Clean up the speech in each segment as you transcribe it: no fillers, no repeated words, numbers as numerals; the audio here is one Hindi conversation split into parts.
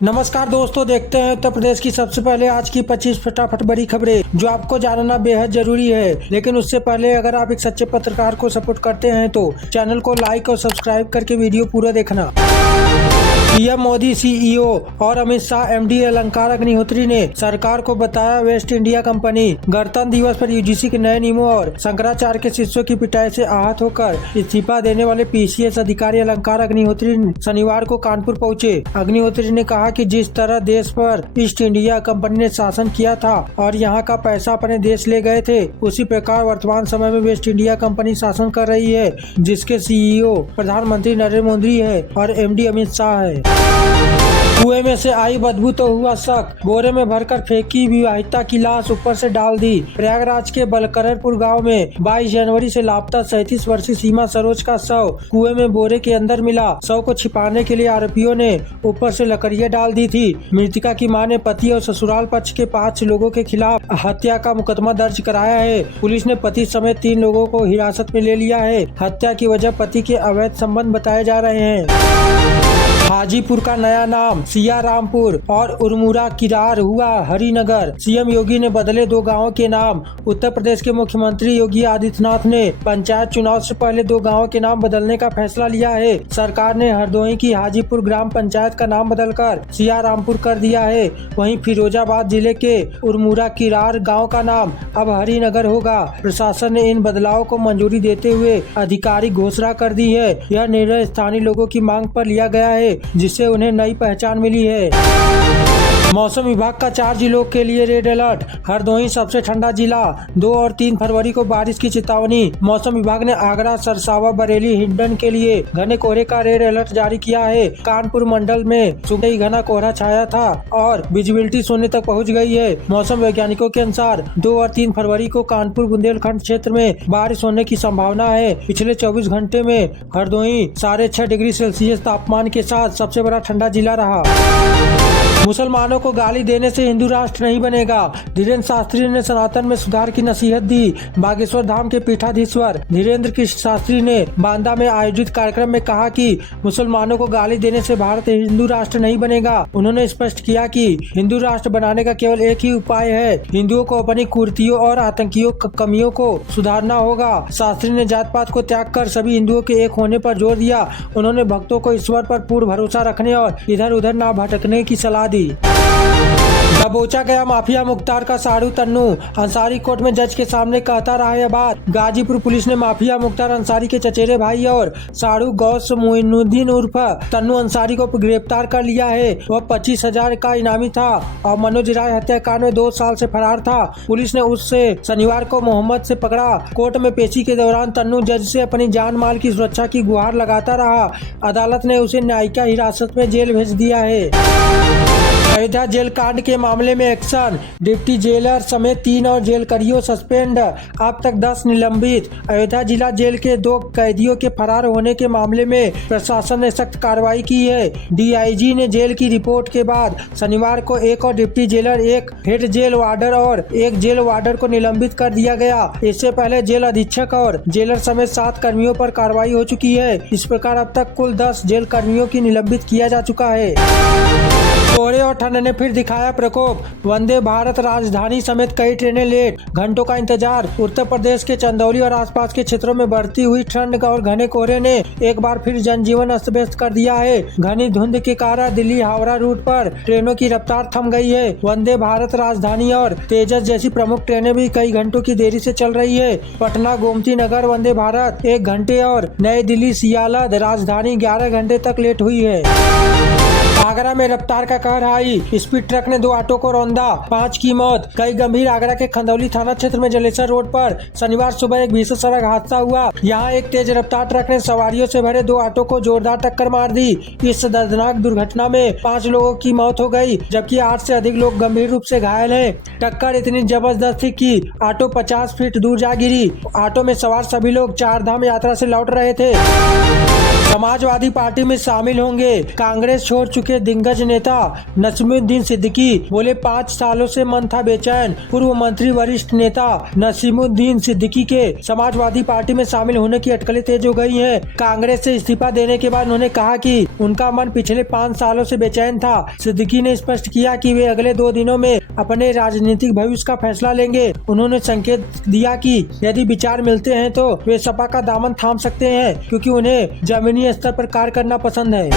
नमस्कार दोस्तों, देखते हैं उत्तर प्रदेश की सबसे पहले आज की 25 फटाफट बड़ी खबरें जो आपको जानना बेहद जरूरी है। लेकिन उससे पहले अगर आप एक सच्चे पत्रकार को सपोर्ट करते हैं तो चैनल को लाइक और सब्सक्राइब करके वीडियो पूरा देखना। पीएम मोदी सीईओ और अमित शाह एमडी अलंकार अग्निहोत्री ने सरकार को बताया वेस्ट इंडिया कंपनी गणतंत्र दिवस पर यूजीसी के नए नियमों और शंकराचार्य के शिष्यों की पिटाई से आहत होकर इस्तीफा देने वाले पीसीएस अधिकारी अलंकार अग्निहोत्री शनिवार को कानपुर पहुंचे। अग्निहोत्री ने कहा कि जिस तरह देश पर ईस्ट इंडिया कंपनी ने शासन किया था और यहाँ का पैसा अपने देश ले गए थे, उसी प्रकार वर्तमान समय में वेस्ट इंडिया कंपनी शासन कर रही है, जिसके सीईओ प्रधानमंत्री नरेंद्र मोदी है और एमडी अमित शाह है। कुएं में से आई बदबू तो हुआ शक, बोरे में भरकर फेंकी विवाहिता की लाश ऊपर से डाल दी। प्रयागराज के बलकररपुर गांव में 22 जनवरी से लापता 37 वर्षीय सीमा सरोज का शव कुएं में बोरे के अंदर मिला। शव को छिपाने के लिए आरोपियों ने ऊपर से लकड़ियां डाल दी थी। मृतका की मां ने पति और ससुराल पक्ष के 5 लोगों के खिलाफ हत्या का मुकदमा दर्ज कराया है। पुलिस ने पति समेत 3 लोगों को हिरासत में ले लिया है। हत्या की वजह पति के अवैध संबंध बताए जा रहे हैं। हाजीपुर का नया नाम सियारामपुर और उरमुरा किरार हुआ हरिनगर। सीएम योगी ने बदले 2 गांवों के नाम। उत्तर प्रदेश के मुख्यमंत्री योगी आदित्यनाथ ने पंचायत चुनाव से पहले 2 गांवों के नाम बदलने का फैसला लिया है। सरकार ने हरदोई की हाजीपुर ग्राम पंचायत का नाम बदलकर सियारामपुर कर दिया है। वहीं फिरोजाबाद जिले के उरमुरा किरार गाँव का नाम अब हरिनगर होगा। प्रशासन ने इन बदलाव को मंजूरी देते हुए आधिकारिक घोषणा कर दी है। यह निर्णय स्थानीय लोगों की मांग पर लिया गया है, जिससे उन्हें नई पहचान मिली है। मौसम विभाग का 4 जिलों के लिए रेड अलर्ट। हरदोई सबसे ठंडा जिला। 2 और 3 फरवरी को बारिश की चेतावनी। मौसम विभाग ने आगरा, सरसावा, बरेली, हिंडन के लिए घने कोहरे का रेड अलर्ट जारी किया है। कानपुर मंडल में सुबह ही घना कोहरा छाया था और विजिबिलिटी शून्य तक पहुंच गई है। मौसम वैज्ञानिकों के अनुसार 2 और 3 फरवरी को कानपुर बुंदेलखंड क्षेत्र में बारिश होने की संभावना है। पिछले 24 घंटे में हरदोई 6.5 डिग्री सेल्सियस तापमान के साथ सबसे बड़ा ठंडा जिला रहा। मुसलमानों को गाली देने से हिंदू राष्ट्र नहीं बनेगा। धीरेन्द्र शास्त्री ने सनातन में सुधार की नसीहत दी। बागेश्वर धाम के पीठाधीश्वर धीरेन्द्र कृष्ण शास्त्री ने बांदा में आयोजित कार्यक्रम में कहा कि मुसलमानों को गाली देने से भारत हिंदू राष्ट्र नहीं बनेगा। उन्होंने स्पष्ट किया कि हिंदू राष्ट्र बनाने का केवल एक ही उपाय है, हिंदुओं को अपनी कुरीतियों और आतंकियों कमियों को सुधारना होगा। शास्त्री ने जात पात को त्याग कर सभी हिंदुओं के एक होने पर जोर दिया। उन्होंने भक्तों को ईश्वर पर पूर्ण भरोसा रखने और इधर उधर न भटकने की सलाह दी। दबोचा गया माफिया मुख्तार का साड़ू तन्नू। अंसारी कोर्ट में जज के सामने कहता रहा यह बात। गाजीपुर पुलिस ने माफिया मुख्तार अंसारी के चचेरे भाई और साड़ू गौस मोइनुद्दीन उर्फ तन्नू अंसारी को गिरफ्तार कर लिया है। वह 25,000 का इनामी था और मनोज राय हत्याकांड में 2 साल से फरार था। पुलिस ने उससे शनिवार को मोहम्मद से पकड़ा। कोर्ट में पेशी के दौरान तन्नू जज से अपनी जान माल की सुरक्षा की गुहार लगाता रहा। अदालत ने उसे न्यायिक हिरासत में जेल भेज दिया है। अयोध्या जेल कांड के मामले में एक्शन। डिप्टी जेलर समेत 3 और जेलकर्मियों सस्पेंड, अब तक 10 निलंबित। अयोध्या जिला जेल के 2 कैदियों के फरार होने के मामले में प्रशासन ने सख्त कार्रवाई की है। डीआईजी ने जेल की रिपोर्ट के बाद शनिवार को 1 और deputy jailer, 1 head jail warder और 1 जेल वार्डर को निलंबित कर दिया गया। इससे पहले जेल अधीक्षक और जेलर समेत 7 कर्मियों पर कार्रवाई हो चुकी है। इस प्रकार अब तक कुल 10 जेल कर्मियों की निलंबित किया जा चुका है। कोहरे और ठंड ने फिर दिखाया प्रकोप। वंदे भारत राजधानी समेत कई ट्रेनें लेट, घंटों का इंतजार। उत्तर प्रदेश के चंदौली और आसपास के क्षेत्रों में बढ़ती हुई ठंड और घने कोहरे ने एक बार फिर जनजीवन अस्त व्यस्त कर दिया है। घनी धुंध के कारण दिल्ली हावड़ा रूट पर ट्रेनों की रफ्तार थम गई है। वंदे भारत राजधानी और तेजस जैसी प्रमुख ट्रेनें भी कई घंटों की देरी से चल रही है। पटना गोमती नगर वंदे भारत 1 घंटे और नई दिल्ली सियालद राजधानी 11 घंटे तक लेट हुई है। आगरा में रफ्तार का कहर हाई, स्पीड ट्रक ने 2 ऑटो को रौंदा, 5 की मौत। कई गंभीर। आगरा के खंदौली थाना क्षेत्र में जलेसर रोड पर शनिवार सुबह एक भीषण सड़क हादसा हुआ। यहाँ एक तेज रफ्तार ट्रक ने सवारियों से भरे 2 ऑटो को जोरदार टक्कर मार दी। इस दर्दनाक दुर्घटना में 5 लोगों की मौत हो गई, जबकि 8 से अधिक लोग गंभीर रूप से घायल हैं। टक्कर इतनी जबरदस्त थी कि ऑटो 50 फीट दूर जा गिरी। ऑटो में सवार सभी लोग 4 धाम यात्रा से लौट रहे थे। समाजवादी पार्टी में शामिल होंगे। कांग्रेस छोड़ चुके दिग्गज नेता नसीमुद्दीन सिद्दीकी बोले 5 सालों से मन था बेचैन। पूर्व मंत्री वरिष्ठ नेता नसीमुद्दीन सिद्दीकी के समाजवादी पार्टी में शामिल होने की अटकलें तेज हो गई हैं। कांग्रेस से इस्तीफा देने के बाद उन्होंने कहा कि उनका मन पिछले 5 सालों से बेचैन था। सिद्दीकी ने स्पष्ट किया कि वे अगले 2 दिनों में अपने राजनीतिक भविष्य का फैसला लेंगे। उन्होंने संकेत दिया कि यदि विचार मिलते हैं तो वे सपा का दामन थाम सकते हैं, क्योंकि उन्हें जमीनी स्तर पर कार्य करना पसंद है।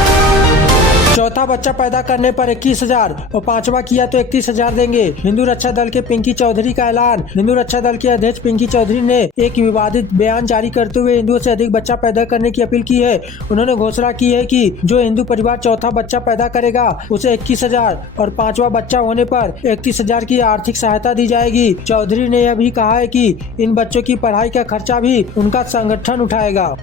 चौथा बच्चा पैदा करने पर 21,000 और 5वां किया तो 31,000 देंगे। हिंदू रक्षा दल के पिंकी चौधरी का ऐलान। हिंदू रक्षा दल के अध्यक्ष पिंकी चौधरी ने एक विवादित बयान जारी करते हुए हिंदुओं से अधिक बच्चा पैदा करने की अपील की है। उन्होंने घोषणा की है कि जो हिंदू परिवार चौथा बच्चा पैदा करेगा उसे 21,000 और 5वां बच्चा होने पर 31,000 की आर्थिक सहायता दी जाएगी। चौधरी ने यह भी कहा है कि इन बच्चों की पढ़ाई का खर्चा भी उनका संगठन उठाएगा।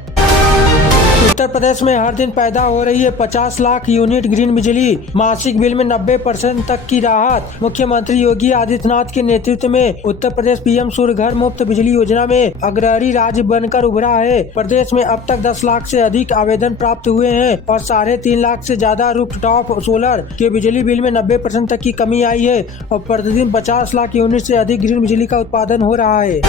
उत्तर प्रदेश में हर दिन पैदा हो रही है 50 लाख यूनिट ग्रीन बिजली। मासिक बिल में 90% तक की राहत। मुख्यमंत्री योगी आदित्यनाथ के नेतृत्व में उत्तर प्रदेश पीएम सूर्य घर मुफ्त बिजली योजना में अग्रणी राज्य बनकर उभरा है। प्रदेश में अब तक 10 लाख से अधिक आवेदन प्राप्त हुए हैं और 3.5 लाख से ज्यादा रूफटॉप सोलर के बिजली बिल में 90% तक की कमी आई है और प्रतिदिन 50 लाख यूनिट से अधिक ग्रीन बिजली का उत्पादन हो रहा है।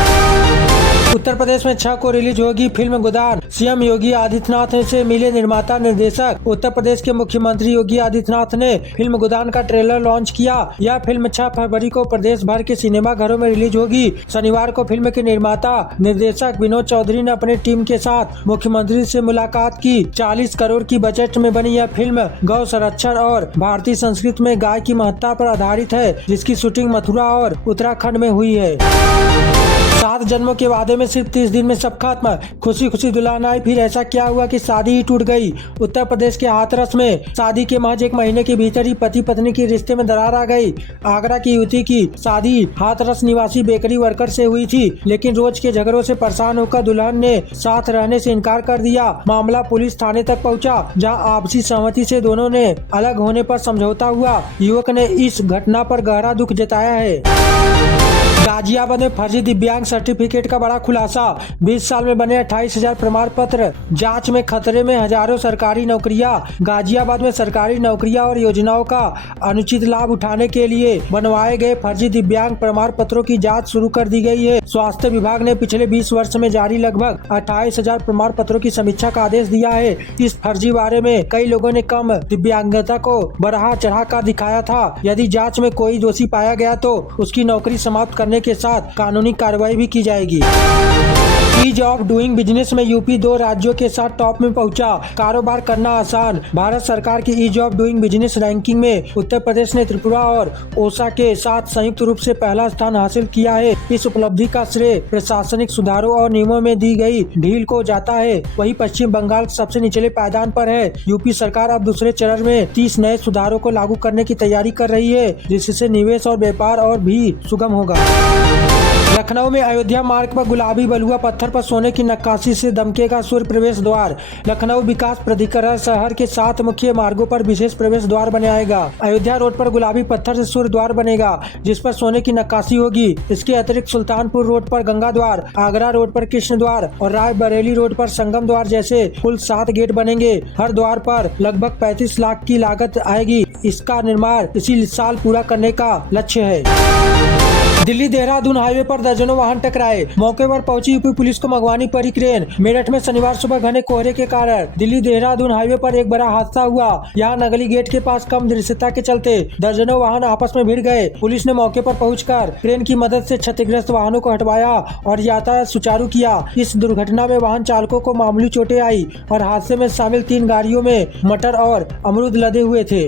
उत्तर प्रदेश में 6 को रिलीज होगी फिल्म गोदान। सीएम योगी आदित्यनाथ से मिले निर्माता निर्देशक। उत्तर प्रदेश के मुख्यमंत्री योगी आदित्यनाथ ने फिल्म गोदान का ट्रेलर लॉन्च किया। यह फिल्म 6 फरवरी को प्रदेश भर के सिनेमा घरों में रिलीज होगी। शनिवार को फिल्म के निर्माता निर्देशक विनोद चौधरी ने अपनी टीम के साथ मुख्यमंत्री से मुलाकात की। 40 करोड़ की बजट में बनी यह फिल्म गौ संरक्षण और भारतीय संस्कृति में गाय की महत्ता पर आधारित है, जिसकी शूटिंग मथुरा और उत्तराखंड में हुई है। 7 जन्मों के वादे में सिर्फ 30 दिन में सब खत्म। खुशी खुशी दुल्हन आई, फिर ऐसा क्या हुआ कि शादी ही टूट गई। उत्तर प्रदेश के हाथरस में शादी के महज 1 महीने के भीतर ही पति पत्नी के रिश्ते में दरार आ गई। आगरा की युवती की शादी हाथरस निवासी बेकरी वर्कर से हुई थी, लेकिन रोज के झगड़ों से परेशान होकर दुल्हन ने साथ रहने से इनकार कर दिया। मामला पुलिस थाने तक पहुंचा, जहां आपसी सहमति से दोनों ने अलग होने पर समझौता हुआ। युवक ने इस घटना पर गहरा दुख जताया है। गाजियाबाद में फर्जी दिव्यांग सर्टिफिकेट का बड़ा खुलासा। 20 साल में बने 28,000 प्रमाण पत्र। जांच में खतरे में हजारों सरकारी नौकरियां। गाजियाबाद में सरकारी नौकरियां और योजनाओं का अनुचित लाभ उठाने के लिए बनवाए गए फर्जी दिव्यांग प्रमाण पत्रों की जांच शुरू कर दी गई है। स्वास्थ्य विभाग ने पिछले 20 वर्ष में जारी लगभग 28,000 प्रमाण पत्रों की समीक्षा का आदेश दिया है। इस फर्जीवाड़े में कई लोगों ने कम दिव्यांगता को बढ़ा चढ़ा कर दिखाया था। यदि जाँच में कोई दोषी पाया गया तो उसकी नौकरी समाप्त करने के साथ कानूनी कार्रवाई भी की जाएगी। ईज ऑफ डूइंग बिजनेस में यूपी 2 राज्यों के साथ टॉप में पहुंचा। कारोबार करना आसान। भारत सरकार की ease of doing business ranking में उत्तर प्रदेश ने त्रिपुरा और ओडिशा के साथ संयुक्त रूप से पहला स्थान हासिल किया है। इस उपलब्धि का श्रेय प्रशासनिक सुधारों और नियमों में दी गई ढील को जाता है। वहीं पश्चिम बंगाल सबसे निचले पायदान पर है। यूपी सरकार अब दूसरे चरण में 30 नए सुधारों को लागू करने की तैयारी कर रही है, जिससे निवेश और व्यापार और भी सुगम होगा। लखनऊ में अयोध्या मार्ग पर गुलाबी बलुआ पत्थर पर सोने की नक्काशी से दमकेगा सूर्य प्रवेश द्वार। लखनऊ विकास प्राधिकरण शहर के 7 मुख्य मार्गों पर विशेष प्रवेश द्वार बनाएगा। अयोध्या रोड पर गुलाबी पत्थर से सूर्य द्वार बनेगा, जिस पर सोने की नक्काशी होगी। इसके अतिरिक्त सुल्तानपुर रोड पर गंगा द्वार, आगरा रोड पर कृष्ण द्वार और रायबरेली रोड पर संगम द्वार जैसे कुल 7 गेट बनेंगे। हर द्वार पर लगभग 35 लाख की लागत आएगी। इसका निर्माण इसी साल पूरा करने का लक्ष्य है। दिल्ली देहरादून हाईवे पर दर्जनों वाहन टकराए। मौके पर पहुंची यूपी पुलिस को मंगवानी पड़ी क्रेन। मेरठ में शनिवार सुबह घने कोहरे के कारण दिल्ली देहरादून हाईवे पर एक बड़ा हादसा हुआ। यहां नगली गेट के पास कम दृश्यता के चलते दर्जनों वाहन आपस में भिड़ गए। पुलिस ने मौके पर पहुंचकर क्रेन की मदद से क्षतिग्रस्त वाहनों को हटवाया और यातायात सुचारू किया। इस दुर्घटना में वाहन चालकों को मामूली चोटें आई और हादसे में शामिल 3 गाड़ियों में मटर और अमरूद लदे हुए थे।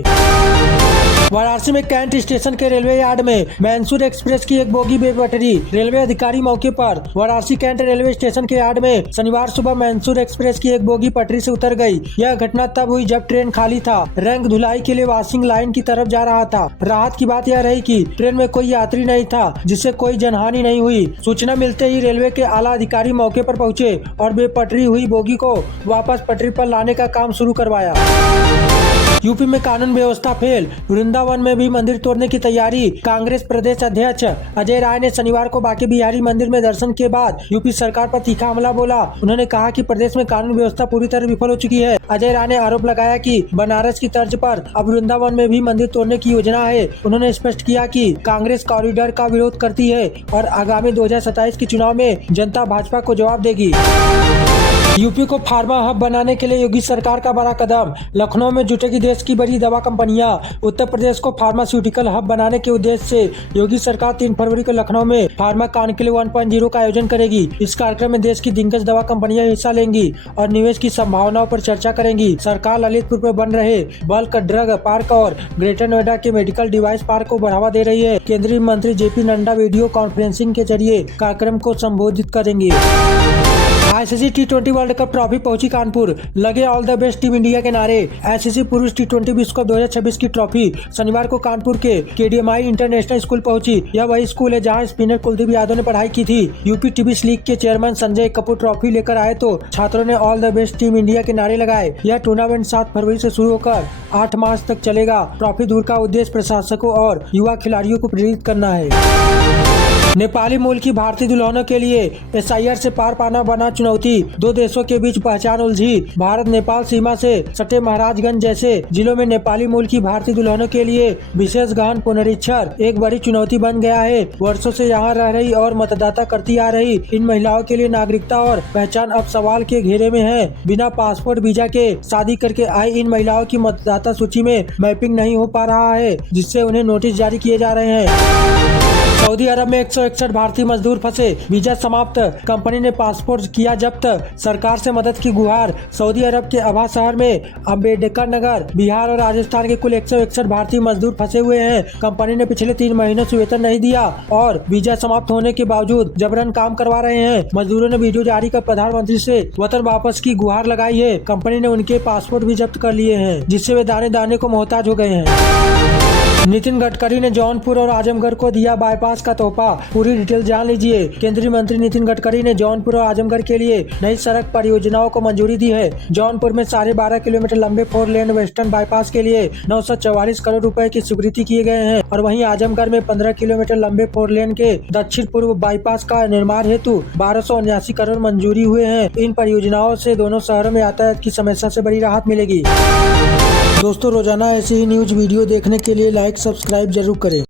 वाराणसी में कैंट स्टेशन के रेलवे यार्ड में मैसूर एक्सप्रेस की एक बोगी बेपटरी। रेलवे अधिकारी मौके पर। वाराणसी कैंट रेलवे स्टेशन के यार्ड में शनिवार सुबह मैसूर एक्सप्रेस की एक बोगी पटरी से उतर गई। यह घटना तब हुई जब ट्रेन खाली था, रंग धुलाई के लिए वॉशिंग लाइन की तरफ जा रहा था। राहत की बात यह रही कि ट्रेन में कोई यात्री नहीं था, जिससे कोई जनहानि नहीं हुई। सूचना मिलते ही रेलवे के आला अधिकारी मौके पर पहुंचे और बेपटरी हुई बोगी को वापस पटरी पर लाने का काम शुरू करवाया। यूपी में कानून व्यवस्था फेल, वृंदावन में भी मंदिर तोड़ने की तैयारी। कांग्रेस प्रदेश अध्यक्ष अजय राय ने शनिवार को बांके बिहारी मंदिर में दर्शन के बाद यूपी सरकार पर तीखा हमला बोला। उन्होंने कहा कि प्रदेश में कानून व्यवस्था पूरी तरह विफल हो चुकी है। अजय राय ने आरोप लगाया कि बनारस की तर्ज पर अब वृंदावन में भी मंदिर तोड़ने की योजना है। उन्होंने स्पष्ट किया कि कांग्रेस कॉरिडोर का विरोध करती है और आगामी 2027 के चुनाव में जनता भाजपा को जवाब देगी। यूपी को फार्मा हब बनाने के लिए योगी सरकार का बड़ा कदम। लखनऊ में जुटेगी देश की बड़ी दवा कंपनियां। उत्तर प्रदेश को फार्मास्यूटिकल हब बनाने के उद्देश्य से योगी सरकार 3 फरवरी को लखनऊ में फार्मा कानक्लेव 1.0 का आयोजन करेगी। इस कार्यक्रम में देश की दिग्गज दवा कंपनियां हिस्सा लेंगी और निवेश की संभावनाओं पर चर्चा करेंगी। सरकार ललितपुर में बन रहे बल्क ड्रग पार्क और ग्रेटर नोएडा के मेडिकल डिवाइस पार्क को बढ़ावा दे रही है। केंद्रीय मंत्री जेपी नड्डा वीडियो कॉन्फ्रेंसिंग के जरिए कार्यक्रम को संबोधित करेंगे। ICC T20 world cup trophy पहुंची कानपुर, लगे all the best team India के नारे। आईसीसी पुरुष T20 विश्व कप 2026 की ट्रॉफी शनिवार को कानपुर के KDMI इंटरनेशनल स्कूल पहुंची। यह वही स्कूल है जहां स्पिनर कुलदीप यादव ने पढ़ाई की थी। यूपी टीबीएस लीग के चेयरमैन संजय कपूर ट्रॉफी लेकर आए तो छात्रों ने all the best team India के नारे लगाए। यह टूर्नामेंट 7 फरवरी से शुरू होकर 8 मार्च तक चलेगा। ट्रॉफी दूर का उद्देश्य प्रशासकों और युवा खिलाड़ियों को प्रेरित करना है। नेपाली मूल की भारतीय दुल्हनों के लिए SIR से पार पाना बना चुनौती। 2 देशों के बीच पहचान उलझी। भारत नेपाल सीमा से सटे महाराजगंज जैसे जिलों में नेपाली मूल की भारतीय दुल्हनों के लिए विशेष गहन पुनरीक्षण एक बड़ी चुनौती बन गया है। वर्षों से यहाँ रह रही और मतदाता करती आ रही इन महिलाओं के लिए नागरिकता और पहचान अब सवाल के घेरे में है। बिना पासपोर्ट वीजा के शादी करके आई इन महिलाओं की मतदाता सूची में मैपिंग नहीं हो पा रहा है, जिससे उन्हें नोटिस जारी किए जा रहे हैं। सऊदी अरब में 161 भारतीय मजदूर फंसे, वीजा समाप्त, कंपनी ने पासपोर्ट किया जब्त, सरकार से मदद की गुहार। सऊदी अरब के अबहा शहर में अम्बेडकर नगर, बिहार और राजस्थान के कुल 161 भारतीय मजदूर फंसे हुए हैं। कंपनी ने पिछले 3 महीनों से वेतन नहीं दिया और वीजा समाप्त होने के बावजूद जबरन काम करवा रहे हैं। मजदूरों ने वीडियो जारी कर प्रधानमंत्री से वतन वापस की गुहार लगाई है। कंपनी ने उनके पासपोर्ट भी जब्त कर लिए हैं, जिससे वे दाने दाने को मोहताज हो गए हैं। नितिन गडकरी ने जौनपुर और आजमगढ़ को दिया बाईपास का तोहफा, पूरी डिटेल जान लीजिए। केंद्रीय मंत्री नितिन गडकरी ने जौनपुर और आजमगढ़ के लिए नई सड़क परियोजनाओं को मंजूरी दी है। जौनपुर में 12.5 किलोमीटर लंबे 4 लेन वेस्टर्न बाईपास के लिए 944 करोड़ रुपए की स्वीकृति किए गए हैं और वहीं आजमगढ़ में 15 किलोमीटर लंबे 4 लेन के दक्षिण पूर्व बाईपास का निर्माण हेतु 1279 करोड़ मंजूरी हुए हैं। इन परियोजनाओं से दोनों शहरों में यातायात की समस्या से बड़ी राहत मिलेगी। दोस्तों, रोजाना ऐसी ही न्यूज वीडियो देखने के लिए लाइक सब्सक्राइब जरूर करें।